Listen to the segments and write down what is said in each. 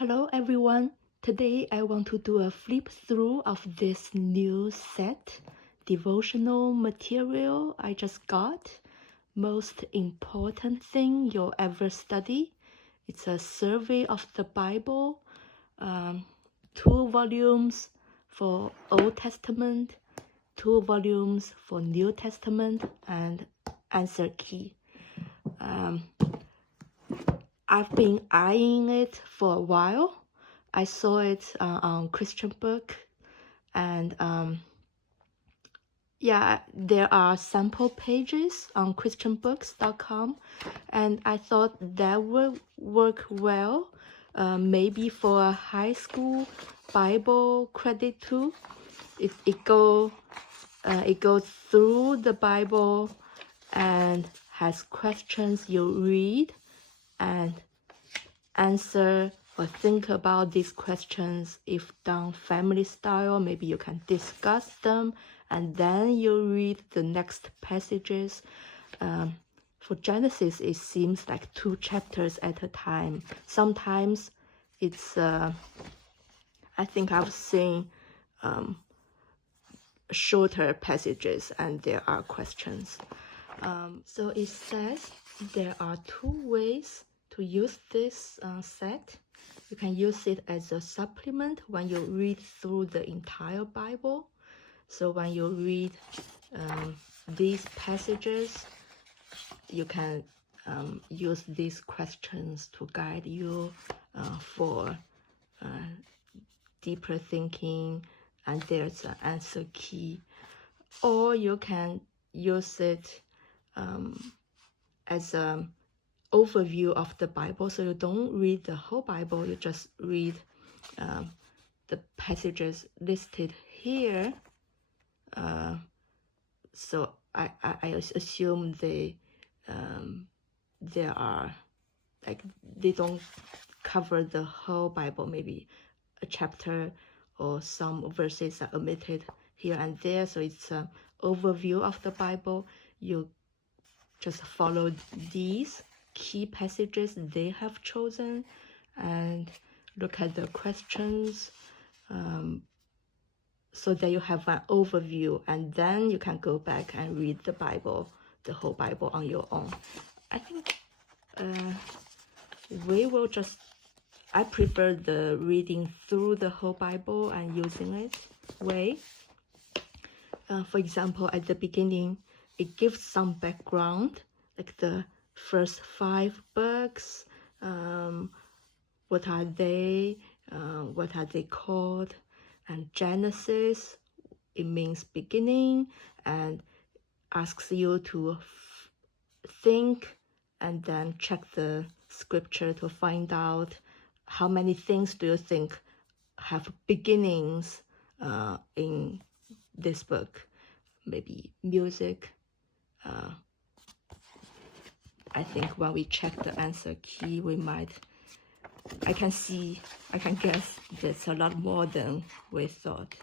Hello everyone. Today I want to do a flip through of this new set, devotional material I just got. Most important thing you'll ever study. It's a survey of the Bible, 2 volumes for Old Testament, 2 volumes for New Testament, and answer key. I've been eyeing it for a while. I saw it on Christian Book, and yeah, there are sample pages on christianbooks.com, and I thought that would work well, maybe for a high school Bible credit too. It goes through the Bible and has questions you read and answer or think about these questions. If done family style, maybe you can discuss them and then you read the next passages. For Genesis, it seems like 2 chapters at a time. Sometimes it's I think I've seen shorter passages and there are questions. So it says there are 2 ways to use this set. You can use it as a supplement when you read through the entire Bible. So when you read these passages, you can use these questions to guide you for deeper thinking, and there's an answer key. Or you can use it as an overview of the Bible, so you don't read the whole Bible, you just read the passages listed here. So I assume they are like they don't cover the whole Bible. Maybe a chapter or some verses are omitted here and there, so it's an overview of the Bible. You just follow these key passages they have chosen and look at the questions, so that you have an overview, and then you can go back and read the Bible, the whole Bible on your own. I think I prefer the reading through the whole Bible and using it way. For example, at the beginning, it gives some background, like the first 5 books, what are they called, and Genesis, it means beginning, and asks you to think and then check the scripture to find out how many things do you think have beginnings in this book. Maybe music. I think when we check the answer key, I can guess there's a lot more than we thought.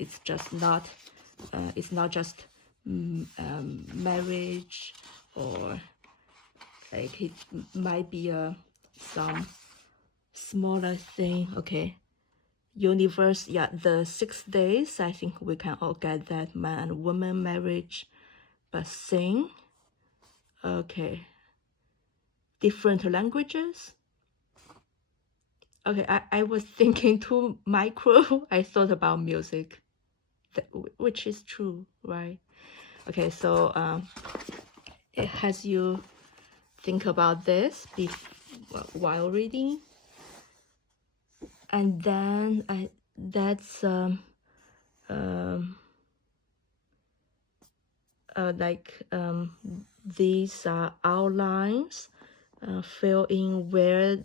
It's not just marriage, or like it might be some smaller thing. Okay, universe, yeah, the 6 days, I think we can all get that, man and woman marriage. But sing, okay, different languages. Okay, I was thinking too micro. I thought about music, which is true, right? Okay, so it has you think about this while reading, and then these are outlines. Fill in where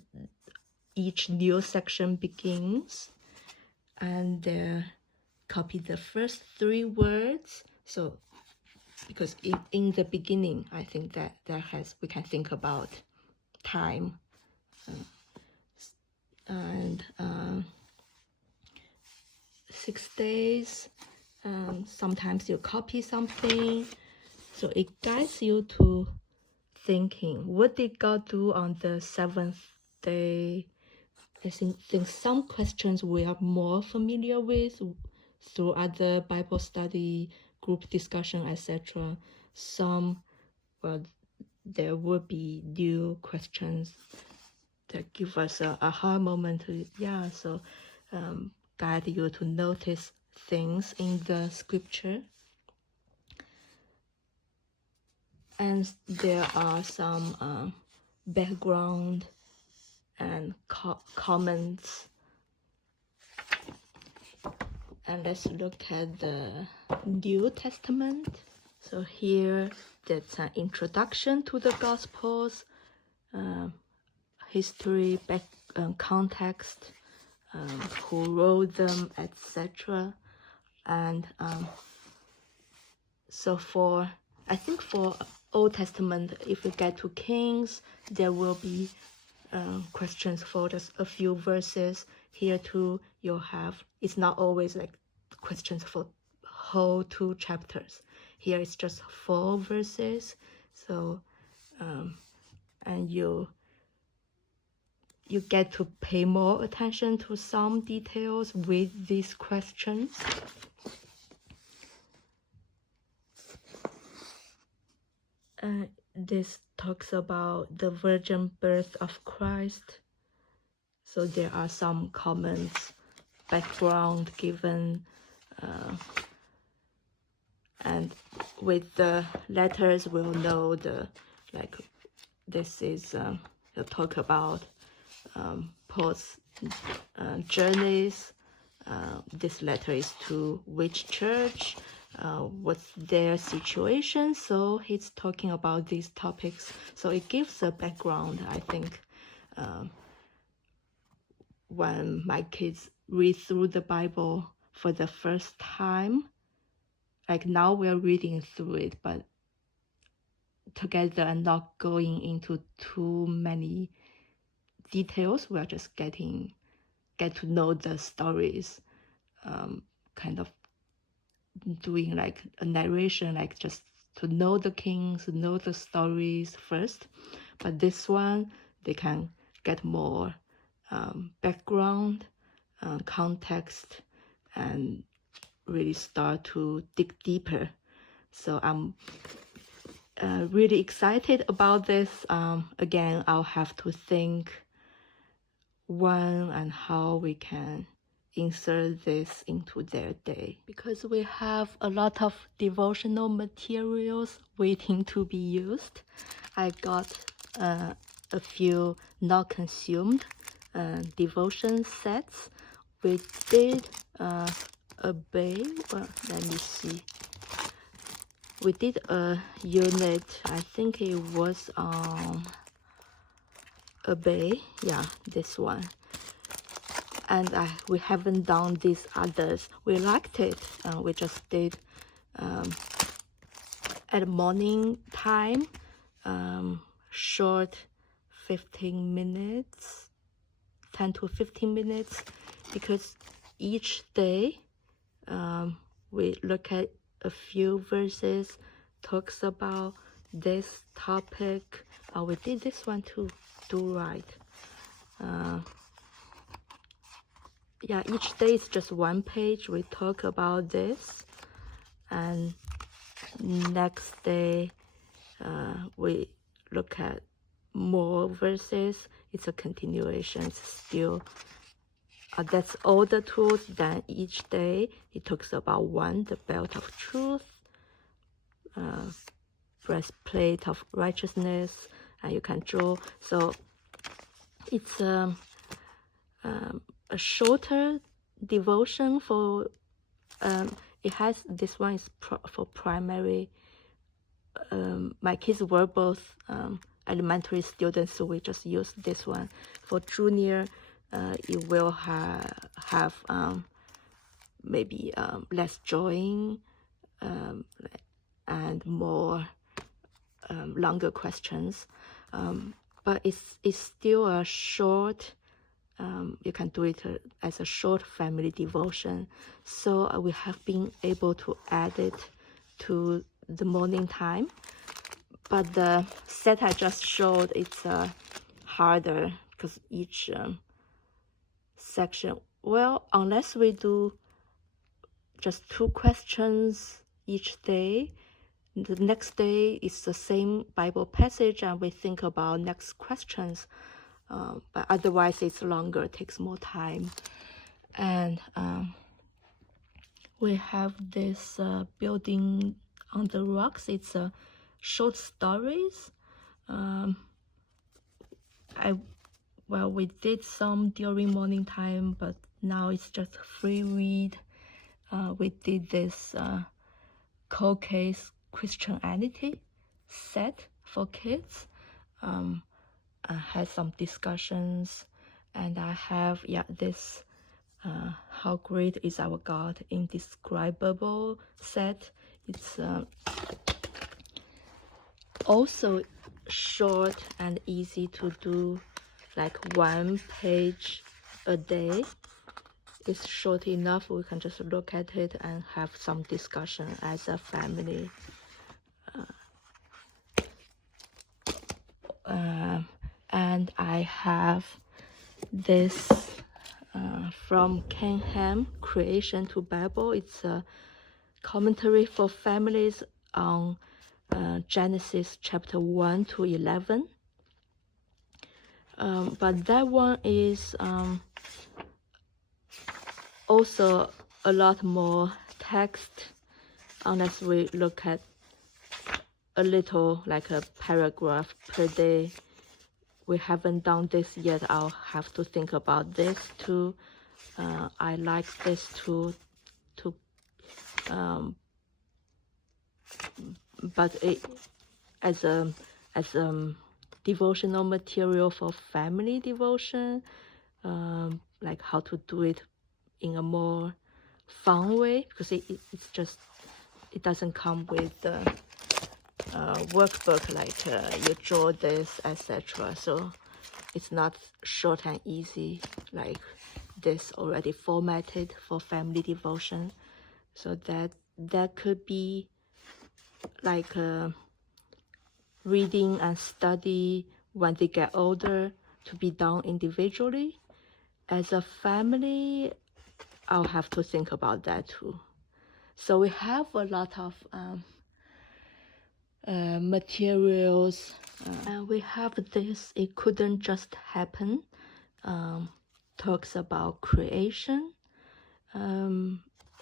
each new section begins, and copy the first 3 words. So because in the beginning, I think that we can think about time, and 6 days. Sometimes you copy something, so it guides you to thinking, what did God do on the 7th day? I think some questions we are more familiar with through other Bible study, group discussion, etc. Some, well, there will be new questions that give us a aha moment. So guide you to notice things in the scripture. And there are some background and comments. And let's look at the New Testament. So here, that's an introduction to the Gospels, history, context, who wrote them, etc. And so I think for Old Testament, if we get to Kings, there will be questions for just a few verses. Here too, you'll have, it's not always like questions for whole 2 chapters. Here it's just 4 verses. So, and you get to pay more attention to some details with these questions. This talks about the virgin birth of Christ. So there are some comments, background given, and with the letters we'll know this is a talk about Paul's journeys. This letter is to which church, what's their situation. So he's talking about these topics. So it gives a background, I think. When my kids read through the Bible for the first time, like now we're reading through it, but together and not going into too many details. We're just get to know the stories, kind of doing like a narration, like just to know the kings, know the stories first. But this one, they can get more background, context, and really start to dig deeper. So I'm really excited about this. Again, I'll have to think when and how we can insert this into their day, because we have a lot of devotional materials waiting to be used. I got a few not consumed devotion sets. We did obey. Well, let me see. We did a unit. I think it was on obey. Yeah, this one. And we haven't done these others. We liked it. We just did at morning time, short 15 minutes, 10 to 15 minutes, because each day we look at a few verses, talks about this topic. We did this one too, do right. Yeah, each day is just 1 page. We talk about this, and next day we look at more verses. It's a continuation. It's still that's all the tools. Then each day it talks about one, the belt of truth, breastplate of righteousness, and you can draw. So it's a shorter devotion for it has, this one is for primary. My kids were both elementary students, so we just used this one. For junior, it will have maybe less drawing and more longer questions, but it's still a short. You can do it as a short family devotion. So we have been able to add it to the morning time. But the set I just showed, it's harder because each section. Well, unless we do just 2 questions each day, the next day is the same Bible passage and we think about next questions. But otherwise it's longer, it takes more time. And we have this Building on the Rocks. It's short stories. We did some during morning time, but now it's just free read. We did this cold case Christianity set for kids. I had some discussions, and I have this How Great is Our God, Indescribable set. It's also short and easy to do, like 1 page a day. It's short enough we can just look at it and have some discussion as a family. And I have this from Ken Ham, Creation to Bible. It's a commentary for families on Genesis chapter 1 to 11. But that one is also a lot more text, unless we look at a little, like a paragraph per day. We haven't done this yet. I'll have to think about this too. I like this too, but as a devotional material for family devotion, like how to do it in a more fun way, because it doesn't come with the workbook, like you draw this, etc. So it's not short and easy like this, already formatted for family devotion. So that could be like reading and study when they get older, to be done individually. As a family, I'll have to think about that too. So we have a lot of materials, and we have this It Couldn't Just Happen, talks about creation.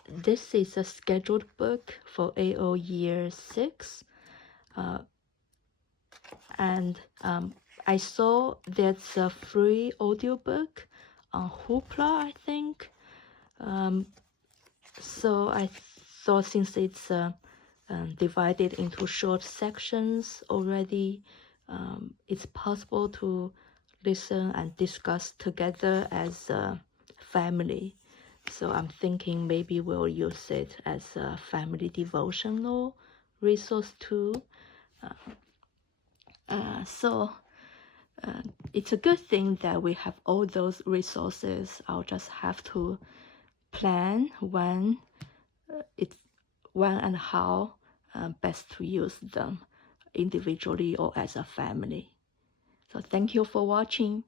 This is a scheduled book for AO Year 6, and I saw there's a free audiobook on Hoopla, I think. So I thought, since it's divided into short sections already, it's possible to listen and discuss together as a family. So I'm thinking maybe we'll use it as a family devotional resource too. So it's a good thing that we have all those resources. I'll just have to plan when and how best to use them, individually or as a family. So thank you for watching.